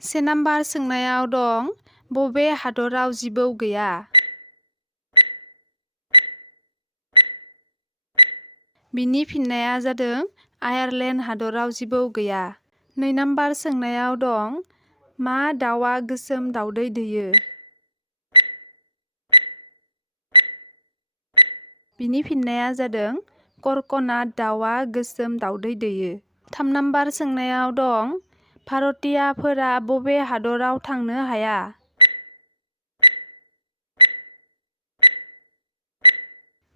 से नाम्बार सोंनायाव दं बबे हादराव जिबौ गैया? बिनि फिननाया जादों आयारलेण्ड हादराव जिबौ गैया। 2 नाम्बार सोंनायाव दं मा दाउआ गोसोम दावदै दैयो? बिनि फिननाया जादों करकनाथ दाउआ गोसोम दावदै दैयो। 3 नाम्बार सोंनायाव दं भारतीयाफोरा बबे हादराव थांनो हाया?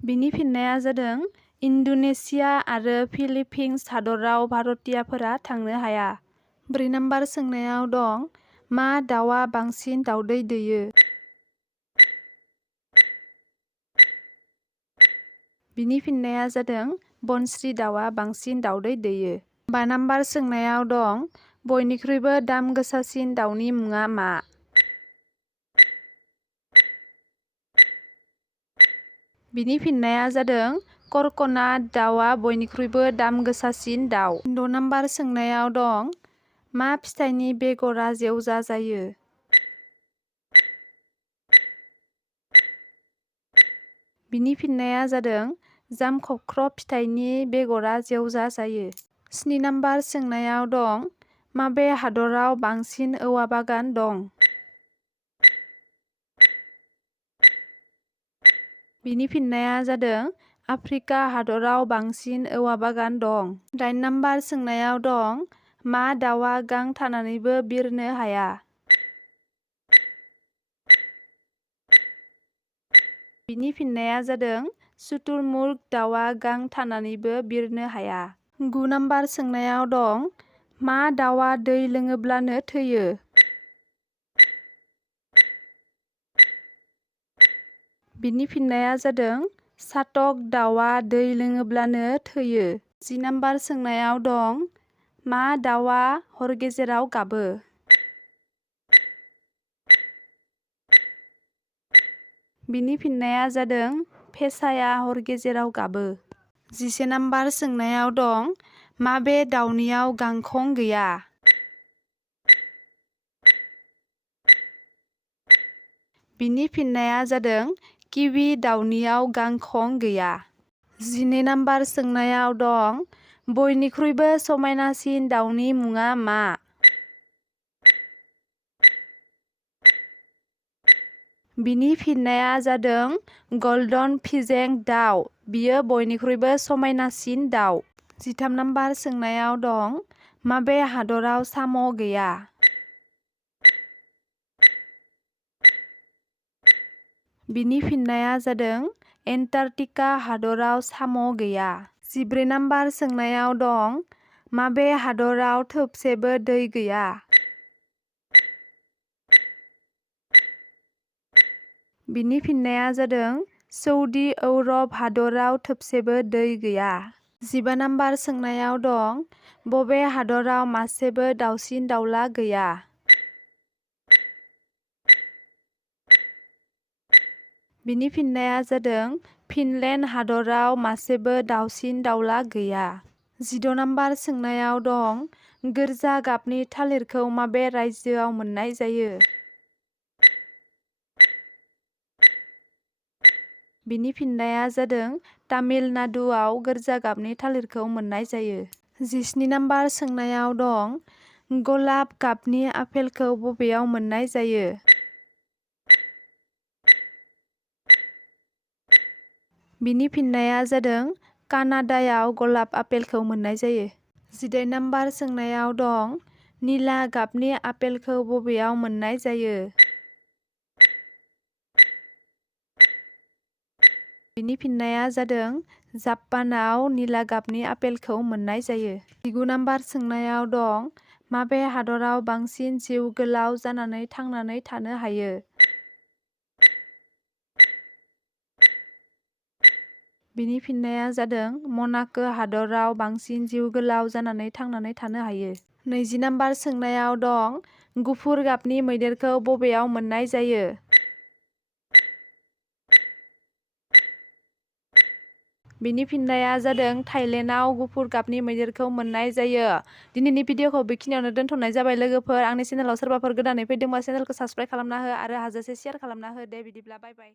बिनि फिननाया जादों इन्ड'नेसिया आरो फिलिपिन्स हादराव भारतीयाफोरा थांनो हाया। 4 नाम्बार सोंनायाव दं मा दाउआ बांसिन दावदै दैयो? बिनि फिननाया जादों बनस्रि दाउआ बांसिन दावदै दैयो। 5 नाम्बार सोंनायाव दं बयनिख्रुइबो दाम गोसासिन दाउनि मुङा मा? बिनि फिननाया जादों करकनाथ दाउआ बयनिख्रुइबो दाम गोसासिन दाउ। 6 नाम्बार सोंनायाव दं मा फिथाइनि बेगरा जेवजा जायो? बिनि फिननाया जादों जामखख्र फिथाइनि बेगरा जेवजा जायो। 7 नाम्बार सोंनायाव दं माबे हादराव बांसिन औवा बागान दं? बिनि फिननाया जादों आफ्रिका हादराव बांसिन औवा बागान दं। 8 नाम्बार सोंनायाव दं मा दाउआ गां थानानैबो बिरनो हाया? बिनि फिननाया जादों शुतुरमुर्ग दाउआ गां थानानैबो बिरनो हाया। 9 नाम्बार सोंनायाव दं मा दाउआ दै लोङोब्लानो थैयो? बिनि फिननाया जादों चातक दाउआ दै लोङोब्लानो थैयो। 10 नाम्बार सोंनायाव दं मा दाउआ हर गेजेराव गाबो? बिनि फिननाया जादों फेसाया हर गेजेराव गाबो। 11 नाम्बार सोंनायाव दं माबे दाउनियाव गांखं गैया? बिनि फिननाया जादों किवी दाउनियाव गांखं गैया। 12 नाम्बार सोंनायाव दं बयनिख्रुइबो समायनासिन दाउनि मुङा मा? बिनि फिननाया जादों गल्डन फिजें दाउ। बियो बयनिख्रुइबो समायनासिन दाउ। 13 नाम्बार सोंनायाव दं माबे हादराव साम' गैया? बिनि फिननाया जादों एन्टार्कटिका हादराव साम' गैया। 14 नाम्बार सोंनायाव दं माबे हादराव थोबसेबो दै गैया? बिनि फिननाया जादों सौदि आरब हादराव थोबसेबो दै गैया। 15 नाम्बार सोंनायाव दं बबे हादराव मासेबो दाउसिन दाउला गैया? बिनि फिननाया जादों फिनलेण्ड हादराव मासेबो दाउसिन दाउला गैया। 16 नाम्बार सोंनायाव दं गोरजा गाबनि थालिरखौ माबे रायजोआव मोननाय जायो? बिनि फिननाया जादों तामिलनाडुआव गोरजा गाबनि थालिरखौ मोननाय जायो। 17 नाम्बार सोंनायाव दं गलाब गाबनि आपेलखौ बबेयाव मोननाय जायो? बिनि फिननाया जादों कानाडायाव गलाब आपेलखौ मोननाय जायो। 18 नाम्बार सोंनायाव दं निला गाबनि आपेलखौ बबेयाव मोननाय जायो? बिनि फिननाया जादों जापानाव निला गाबनि आपेलखौ मोननाय जायो। 19 नाम्बार सोंनायाव दं माबे हादराव बांसिन जिउ गोलाव जानानै थांनानै थानो हायो? बिनि फिननाया जादों मनाको हादराव बांसिन जिउ गोलाव जानानै थांनानै थानो हायो। 20 नाम्बार सोंनायाव दं गुफुर गाबनि मैदेरखौ बबेयाव मोननाय जायो? बिनि फिननाया जादों थाइलेण्डआव गुफुर गाबनि मैदेरखौ मोननाय जायो। दिनैनि भिडिअखौ बेखिनियावनो दोनथ'नाय जाबाय लोगोफोर। आंनि चेनेलाव सोरबाफोर गोदानै फैदोंबा चेनेलखौ साबस्क्राइब खालामना हो आरो हाजासे शेयार खालामना हो। दे बिदिब्ला बाय बाय।